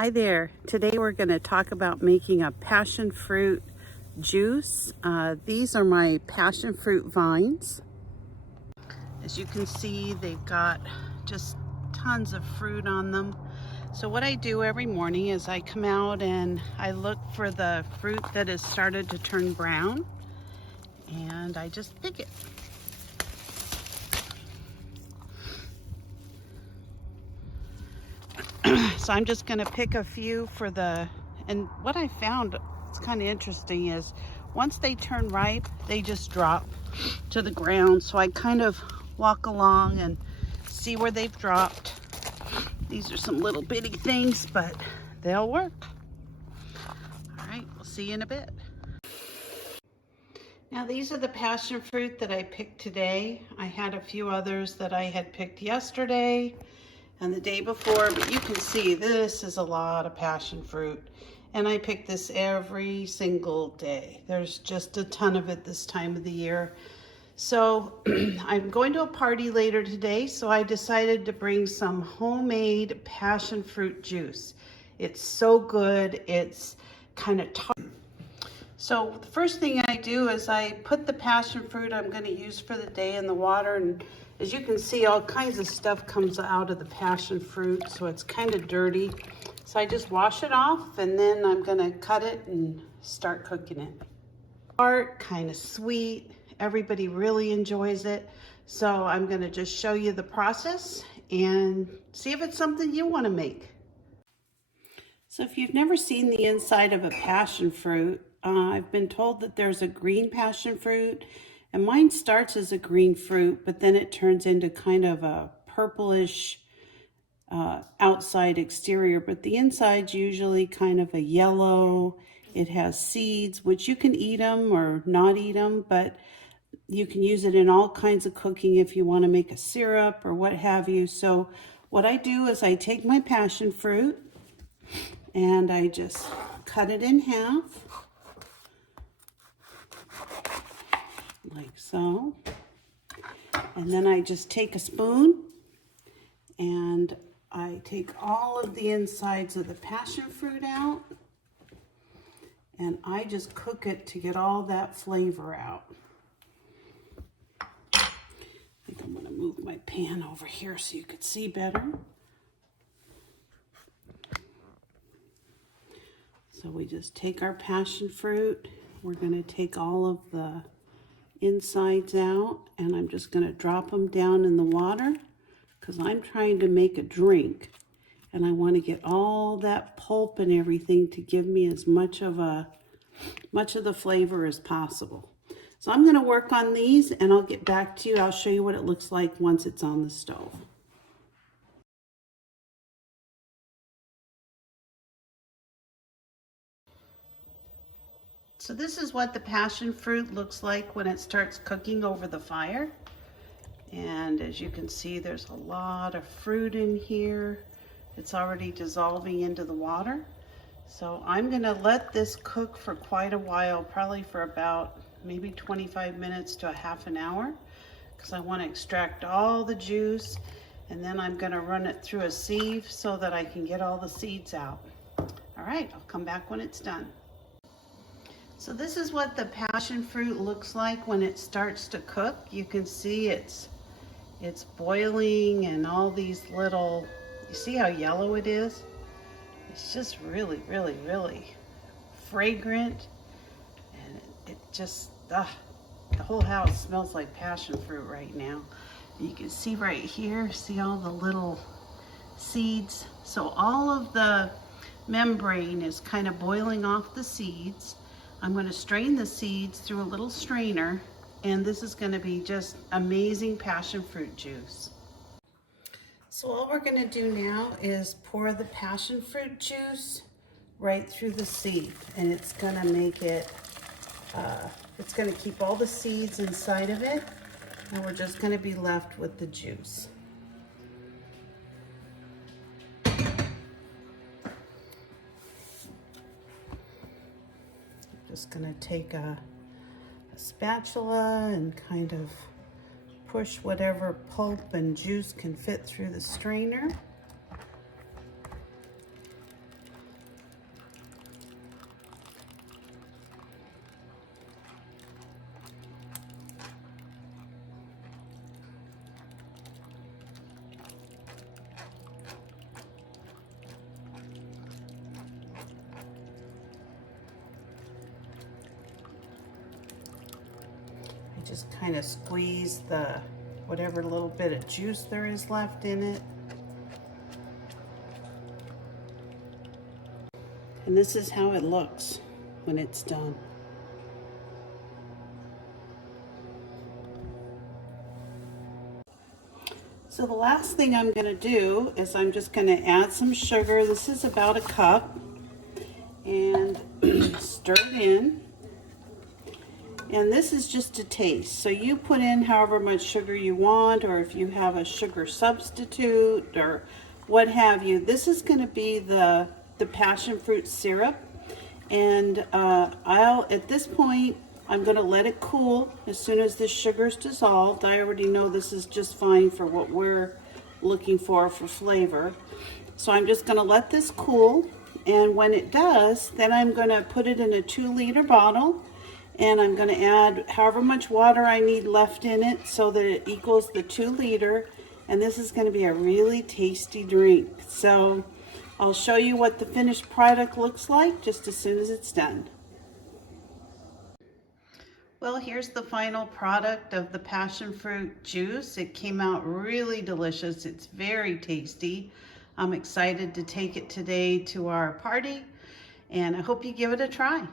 Hi there. Today we're going to talk about making a passion fruit juice. These are my passion fruit vines. As you can see, they've got just tons of fruit on them. So what I do every morning is I come out and I look for the fruit that has started to turn brown, and I just pick it. So I'm just going to pick a few for and what I found, it's kind of interesting, is once they turn ripe, they just drop to the ground. So I kind of walk along and see where they've dropped. These are some little bitty things, but they'll work. All right, we'll see you in a bit. Now these are the passion fruit that I picked today. I had a few others that I had picked yesterday and the day before, but you can see this is a lot of passion fruit, and I pick this every single day. There's just a ton of it this time of the year. So I'm going to a party later today, so I decided to bring some homemade passion fruit juice. It's so good. It's kind of tart. So the first thing I do is I put the passion fruit I'm going to use for the day in the water, and as you can see, all kinds of stuff comes out of the passion fruit, so it's kind of dirty. So I just wash it off, and then I'm going to cut it and start cooking it. Tart, kind of sweet. Everybody really enjoys it. So I'm going to just show you the process and see if it's something you want to make. So if you've never seen the inside of a passion fruit, I've been told that there's a green passion fruit, and mine starts as a green fruit, but then it turns into kind of a purplish outside exterior, but the inside's usually kind of a yellow. It has seeds, which you can eat them or not eat them, but you can use it in all kinds of cooking if you want to make a syrup or what have you. So what I do is I take my passion fruit and I just cut it in half, like so. And then I just take a spoon and I take all of the insides of the passion fruit out, and I just cook it to get all that flavor out. I think I'm going to move my pan over here so you could see better. So we just take our passion fruit. We're going to take all of the insides out, and I'm just going to drop them down in the water because I'm trying to make a drink, and I want to get all that pulp and everything to give me as much of the flavor as possible. So I'm going to work on these, and I'll get back to you. I'll show you what it looks like once it's on the stove. So this is what the passion fruit looks like when it starts cooking over the fire. And as you can see, there's a lot of fruit in here. It's already dissolving into the water. So I'm going to let this cook for quite a while, probably for about maybe 25 minutes to a half an hour, because I want to extract all the juice, and then I'm going to run it through a sieve so that I can get all the seeds out. All right, I'll come back when it's done. So this is what the passion fruit looks like when it starts to cook. You can see it's boiling, and all these little, you see how yellow it is? It's just really, really, really fragrant, and it just, the whole house smells like passion fruit right now. You can see right here, see all the little seeds? So all of the membrane is kind of boiling off the seeds. I'm going to strain the seeds through a little strainer, and this is going to be just amazing passion fruit juice. So all we're going to do now is pour the passion fruit juice right through the sieve, and it's going to make it, it's going to keep all the seeds inside of it, and we're just going to be left with the juice. Just going to take a spatula and kind of push whatever pulp and juice can fit through the strainer. Just kind of squeeze the whatever little bit of juice there is left in it. And this is how it looks when it's done. So the last thing I'm going to do is I'm just going to add some sugar. This is about a cup, and stir it in. And this is just to taste. So you put in however much sugar you want, or if you have a sugar substitute or what have you. This is going to be the passion fruit syrup. And at this point, I'm going to let it cool as soon as the sugar's dissolved. I already know this is just fine for what we're looking for flavor. So I'm just going to let this cool. And when it does, then I'm going to put it in a 2-liter bottle. And I'm going to add however much water I need left in it so that it equals the 2-liter. And this is going to be a really tasty drink. So I'll show you what the finished product looks like just as soon as it's done. Well, here's the final product of the passion fruit juice. It came out really delicious. It's very tasty. I'm excited to take it today to our party, and I hope you give it a try.